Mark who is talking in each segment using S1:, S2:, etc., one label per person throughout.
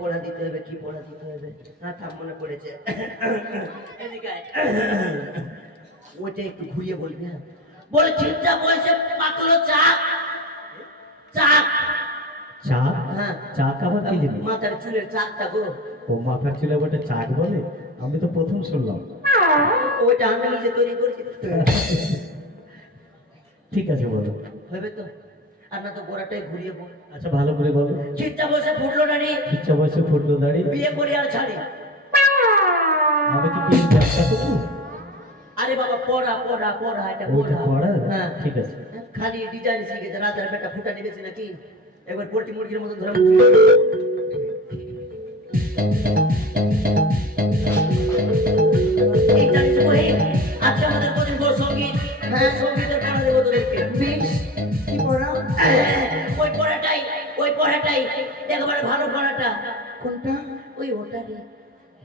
S1: পড়া দিতে হবে কি পড়া দিতে হবে? না থাম মনে পড়েছে। ওইটা একটু ঘুরিয়ে বলবি হ্যাঁ? বলে ঠিকঠাক বয়সে পাকলো চাক চাক
S2: চা?
S1: হ্যাঁ।
S2: চাক আবার কি জিনিস?
S1: মাথার চুলের চাকটা গো।
S2: ও মাথার ছিল ওটা চাক বলে? আমি তো প্রথম শুনলাম।
S1: ওইটা আমি নিজে তৈরি করেছি।
S2: ঠিক আছে বলো।
S1: হবে তো? আর না তো গোড়াটাই ঘুরিয়ে বল
S2: আচ্ছা ভালো করে বলো।
S1: ঠিকঠাক বয়সে ফুটলো না রে।
S2: ইচ্ছা বয়সে ফুটলো
S1: বিয়ে করে আর ছাড়ে।
S2: আমি কি ব্যবসা করব
S1: আরে বাবা পড়া পড়া পড়া এটা
S2: ওইটা পড়া।
S1: হ্যাঁ।
S2: ঠিক আছে।
S1: খালি ডিজাইন শিখেছে রাতের বেটা ফুটা নিবেছে নাকি? একবার পোল্ট্রি মুরগির মতো ধরে এই জানিস বলে আজকে আমাদের প্রতিদিন বড় সংগীত? হ্যাঁ সঙ্গীতের পড়াটাই একবারে ভালো পড়াটা।
S3: কোনটা?
S1: ওই ওটা রে।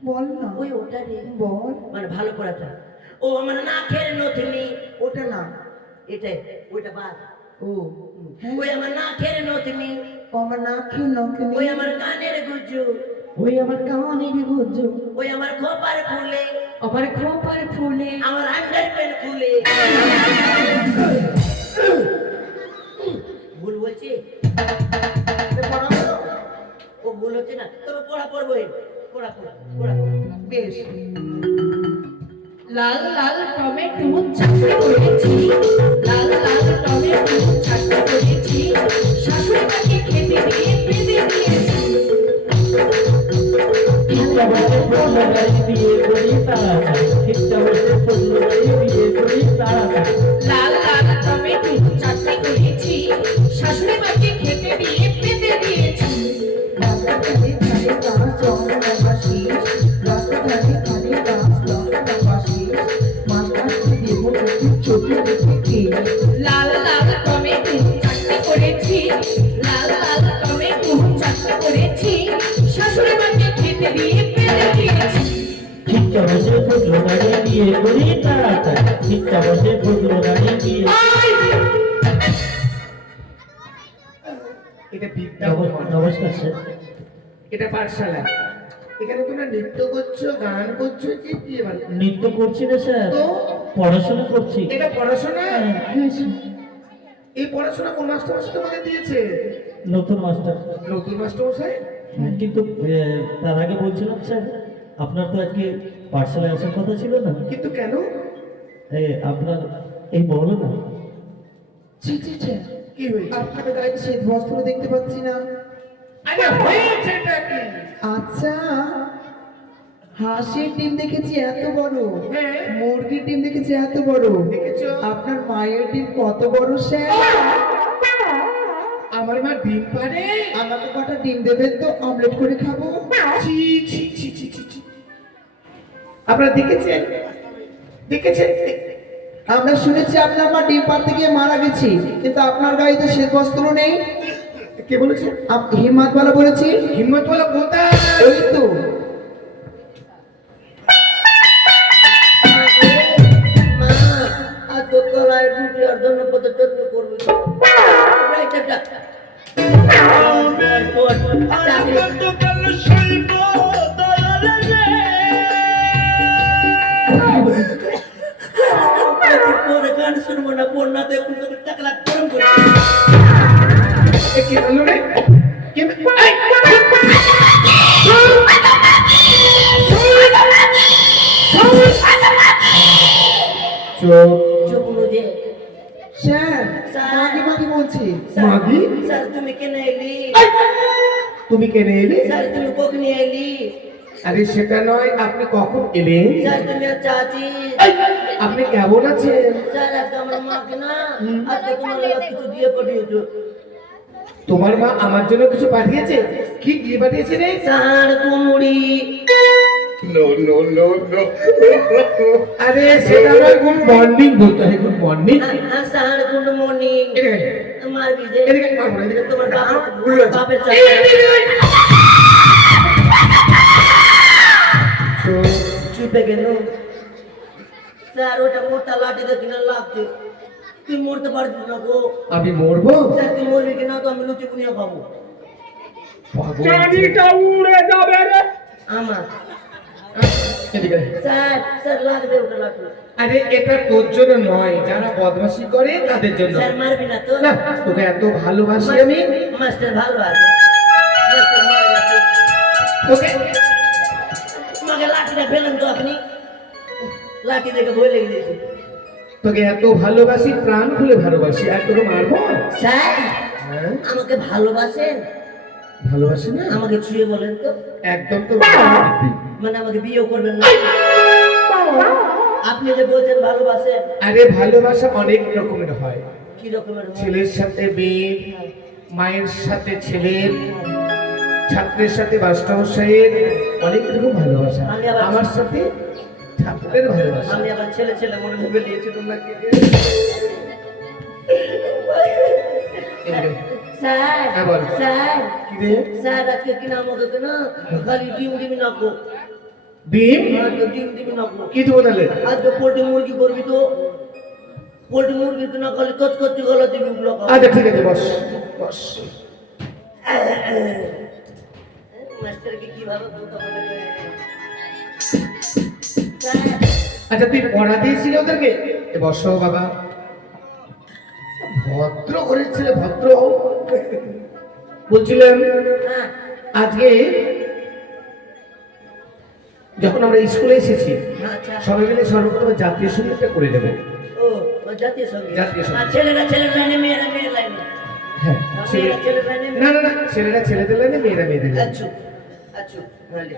S3: বল না।
S1: ওই ওটা রে।
S3: বল।
S1: মানে ভালো পড়াটা। ও আমার না খেয়ে নথিনি
S3: ওটা না।
S1: এটাই ওইটা বাদ।
S3: ও।
S1: ওই আমার না খেয়ে নথিনি
S3: ও আমার না খেয়ে নখে
S1: ওই আমার গানের গুজু।
S3: ওই আমার কামানের গুজ্জু
S1: ওই আমার খোপার ফুলে।
S3: আমার খোপার ফুলে।
S1: আমার আন্ডার প্যান্ট খুলে। ভুল বলছি?
S4: লাল লাল টমেটো চাটনি করেছি। লাল লাল টমেটো চাটনি করেছি। শাশুড়ি মাকে খেতে দিয়ে পেঁদে দিয়েছি। লাল লাল টমেটো চাটনি করেছি। শাশুড়ি মাকে
S2: বিয়ে করি তাড়াতাড়ি ইচ্ছা বয়সে ফুটলো দাঁড়িয়ে বিয়ে
S5: এটা বিদ্যা
S2: নমস্কার স্যার।
S5: এটা পাঠশালা। এখানে তোমরা নৃত্য করছ গান করছ কি কি
S2: নৃত্য করছি না স্যার। পড়াশোনা করছি।
S5: এটা পড়াশোনা?
S2: হ্যাঁ,
S5: এই পড়াশোনা কোন মাস্টার মাস্টার তোমাকে দিয়েছে?
S2: নতুন মাস্টার।
S5: নতুন মাস্টার মশাই
S2: হ্যাঁ, কিন্তু তার আগে বলছিলাম স্যার আপনার তো আজকে পাঠশালায় আসার কথা ছিল না?
S5: কিন্তু কেন?
S2: এ, আপনার এই বলো না?
S3: ছি ছি ছি।
S5: কি হয়েছে?
S3: আপনার গায়ে শ্বেত বস্ত্র দেখতে পাচ্ছি না।
S5: আরে হয়েছেটা কি?
S3: আচ্ছা হাঁসের ডিম দেখেছি এত বড়।
S5: হ্যাঁ।
S3: মুরগির ডিম দেখেছি এত বড়।
S5: দেখেছ?
S3: আপনার মায়ের ডিম কত বড় স্যার?
S5: আমার মা ডিম পারে।
S3: আমাকে কটা ডিম দেবেন তো? অমলেট করে খাব।
S5: ছি ছি ছি ছি ছি। আপনারা দেখেছেন? দেখেছেন?
S3: আমরা শুনেছি আপনার মা ডিম পাড়তে গিয়ে মারা গেছি কিন্তু আপনার গায়ে তো শ্বেত বস্ত্র নেই।
S5: কে বলেছে?
S3: আপ- হিম্মতওয়ালা বলেছি।
S5: হিম্মত বলো কোথায়?
S3: ওই তো।
S1: কলায় রুটি আর জন্য কত যত্ন করবি রাইটারটা বন্যাতে এখন তোকে টাকা লাখ গরম করে।
S5: কে বলল রে?
S1: তুমি কেন এলি?
S5: তুমি কেন এলে?
S1: তুমি কখন এলি?
S5: আরে সেটা নয় আপনি কখন এলেন? আপনি কেমন আছেন?
S1: তোমার
S5: মা আমার জন্য কিছু পাঠিয়েছে? কি দিয়ে পাঠিয়েছে রে?
S1: স্যার কুমড়ি।
S5: নো নো নো নো আরে সেটা নয় গুড মর্নিং বলতে হয় good morning.
S1: Sir good morning. মারবি যে
S5: এদিকে মারবো না, এদিকে।
S1: তোমার বাপের চুপে গেল স্যার ওটা মোটা লাঠি দেখি না লাগছে। তুই মরতে পারছিস না গো।
S5: আমি মরবো?
S1: স্যার তুই মরবি কিনা তো আমি লুচি বুনিয়া খাব।
S5: চাবিটা উড়ে যাবে রে।
S1: আমার।
S5: আরে এটা তোর জন্য নয়। যারা বদমাশি করে তাদের জন্য।
S1: না
S5: তোকে এত ভালোবাসি আমি।
S1: মাস্টার ভালো।
S5: তোকে
S1: আমাকে লাঠিটা ফেলেন তো আপনি। লাঠি দেখে ভয় লেগে দিয়েছে
S5: তোকে এত ভালোবাসি প্রাণ খুলে ভালোবাসি আর তোকে মারবো?
S1: স্যার
S5: হ্যাঁ?
S1: আমাকে ভালোবাসেন?
S5: ভালোবাসি না?
S1: আমাকে ছুঁয়ে বলেন তো।
S5: একদম তো
S1: মানে আমাকে বিয়েও করবেন না। আপনি যে বলছেন ভালোবাসেন।
S5: আরে ভালোবাসা অনেক রকমের হয়।
S1: কি রকমের
S5: ছেলের সাথে মেয়ের মায়ের সাথে ছেলের ছাত্রের সাথে মাস্টারমশাইয়ের অনেক রকম ভালোবাসা। আমার সাথে ভালোবাসা
S1: আমি আবার ছেলে ছেলে মনে ভেবে নিয়েছি তোমাকে
S5: এদিকে।
S1: স্যার
S5: হ্যাঁ,
S1: স্যার স্যার আজকে কি নাম হতো না? খালি ডিম ডিমি নাকো।
S5: ডিম?
S1: ডিম ডিমি নাকো।
S5: কি
S1: আজকে পোল্ট্রি মুরগি করবি তো। পোল্ট্রি মুরগি কিনা খালি কচ কচি গলা দিবি ওগুলো।
S5: আচ্ছা ঠিক আছে বস বস।
S1: মাস্টারকে কীভাবে বলতে হবে? স্যার
S5: আচ্ছা তুই পড়া দিয়েছিলি ওদেরকে? বসো বাবা। ভদ্র ঘরের ছেলে ভদ্র। বলছিলাম
S1: হ্যাঁ
S5: আজকে যখন আমরা স্কুলে এসেছি
S1: আচ্ছা।
S5: সবাই মিলে সর্বপ্রথমে জাতীয় সঙ্গীতটা করে
S1: লাইনে
S5: হ্যাঁ
S1: মেয়েরা
S5: না না না ছেলেরা ছেলেদের লাইনে মেয়েরা মেয়েদের
S1: আচ্ছা আচ্ছা ভালো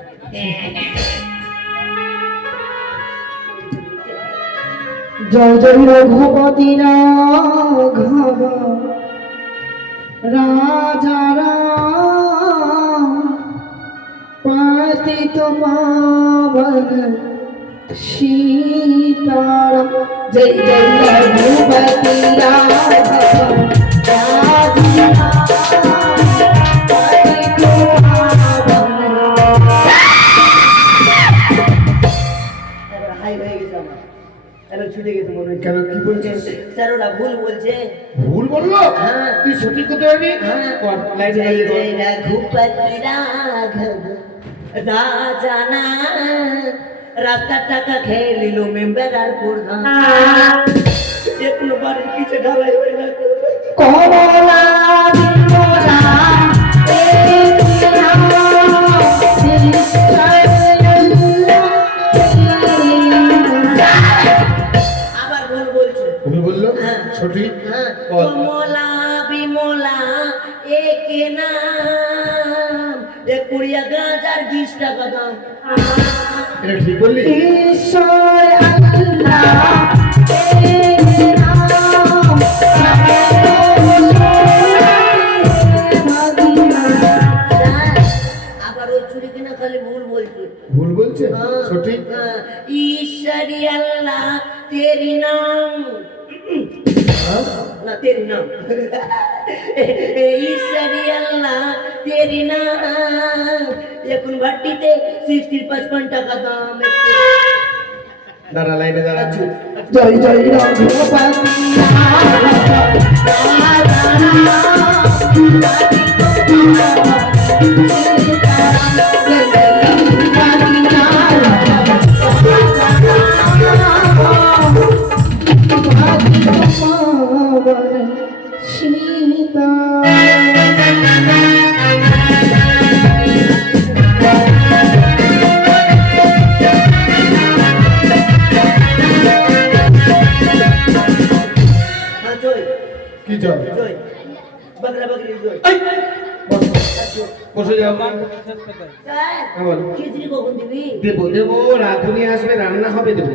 S3: জয় জয় রঘুপতি রাঘব। রাজা পতিত পাবন সীতারাম জয় জয় রঘুপতি রাঘব।
S1: হাই এবার ছুটে গেছে মনে
S5: কেন কি বলছিস?
S1: স্যার ওরা ভুল বলছে।
S5: ভুল বলল?
S1: হ্যাঁ।
S5: তুই সঠিক
S1: হ্যাঁ। রাঘব রাস্তার টাকা খেয়ে নিল মেম্বার আর প্রধান। বাড়ির ঢালাই হয়ে না
S3: কমলা
S5: বলল সঠিক
S1: হ্যাঁ। কমলা বিমলা একে নাম। কুড়িয়া গাছ আর বিশ টাকা দাম ভুল বলছে।
S5: হ্যাঁ। সঠিক?
S1: হ্যাঁ।
S5: ঈশ্বরী
S1: আল্লাহ তেরি না तेरी नाम ना तेरी नाम ईश्वरी अल्लाह तेरी नाम এখন ভাটিতে সিক্সটি পঁচপন টাকা দাম
S5: দাঁড়া লাইনে দাঁড়া
S3: জয় জয় রঘুপতি
S5: বসে যাও
S1: স্যার
S5: হ্যাঁ, দেবো দেবো রাধুনি আসবে রান্না হবে দেবো।